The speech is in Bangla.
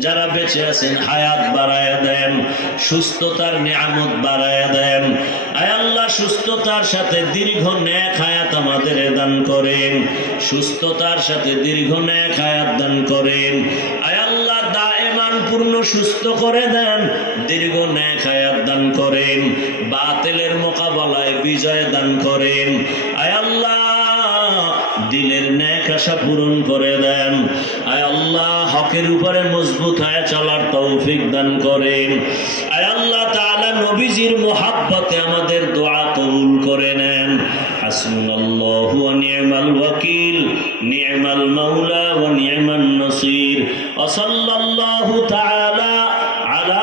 যারা বেঁচে আছেন, হায়াত দেন, সুস্থতার নিয়ামত দেন। সুস্থতার সাথে দীর্ঘ ন্যাক হায়াত আমাদের দান করেন। সুস্থতার সাথে দীর্ঘ ন্যাক হায়াত দান করেন। আয় আল্লাহ, দায়মান পূর্ণ সুস্থ করে দেন। দীর্ঘ বিজয় দান করেন। আয় আল্লাহ ন্যাক আশা পূরণ করে দেন। আয় আল্লাহ, হকের উপরে মজবুত হয়ে চলার তৌফিক দান করেন। আয় আল্লাহ তালা নবীজির মোহাব্বতে আমাদের দোয়া কবুল করে নেন। হাসবুল্লাহু ওয়া নি'মাল ওয়াকিল নি'মাল মাওলা ওয়া নি'মান নাসির। আলা